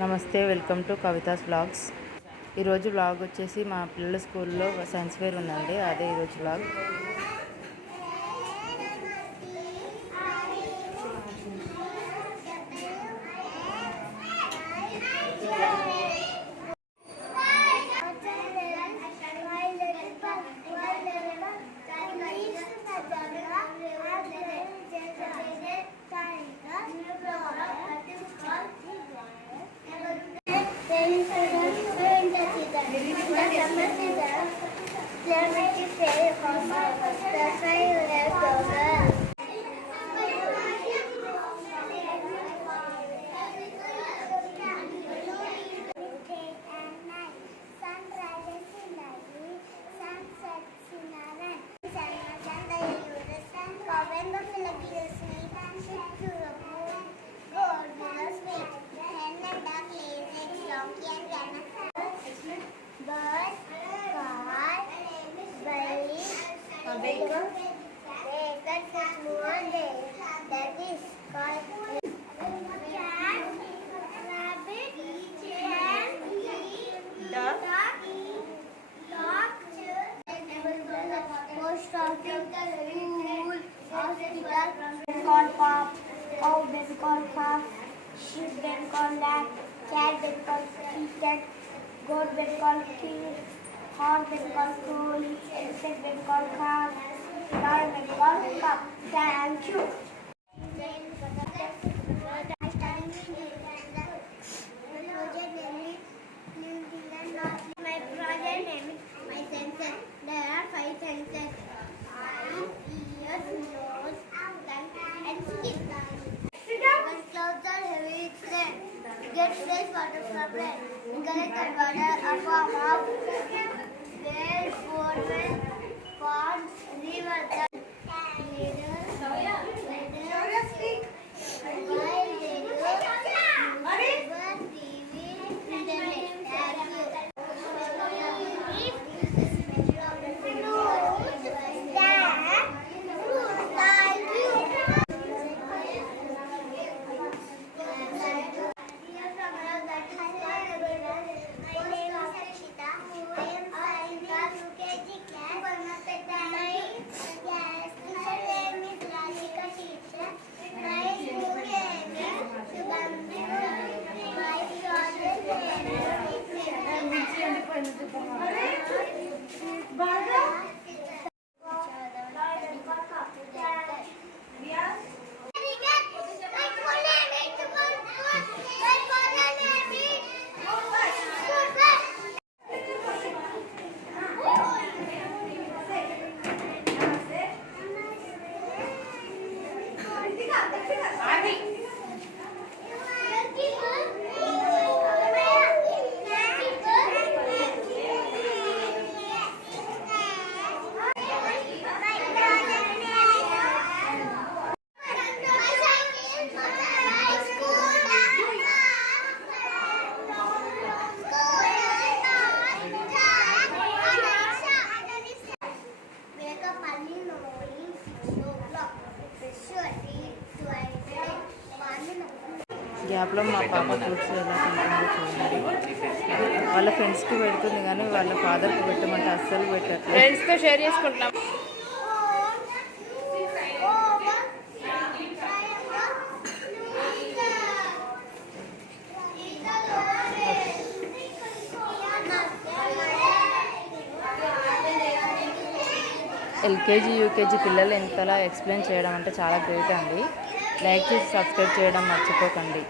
నమస్తే, welcome to Kavitha's వ్లాగ్స్. ఈరోజు వ్లాగ్ వచ్చేసి మా పిల్లల స్కూల్లో సైన్స్ ఫేర్ ఉందండి, అదే ఈరోజు vlog. Cow been called calf, sheep been called lamb, cat been called kitten, goat been called kid, horse been called cow, elephant been called calf, lion been called cup. Thank you. My project name is my senses. There are 5 senses: eyes, ears, nose, tongue, and skin. When clouds are heavy, get fresh water from rain. Collect that water a form of wells, borewell, ponds, rivers, గ్యాప్లో మా పాప ఫ్రూట్స్ ఎలా తింటుందో చూడండి. వాళ్ళ ఫ్రెండ్స్కి పెడుతుంది కానీ వాళ్ళ ఫాదర్కి పెట్టమంటే అస్సలు పెట్టారు. ఫ్రెండ్స్తో షేర్ చేసుకుంటున్నాం. ఎల్కేజీ యూకేజీ పిల్లలు ఎంతలా ఎక్స్ప్లెయిన్ చేయడం అంటే చాలా గ్రేట్ అండి. లైక్ చేసి సబ్స్క్రైబ్ చేయడం మర్చిపోకండి.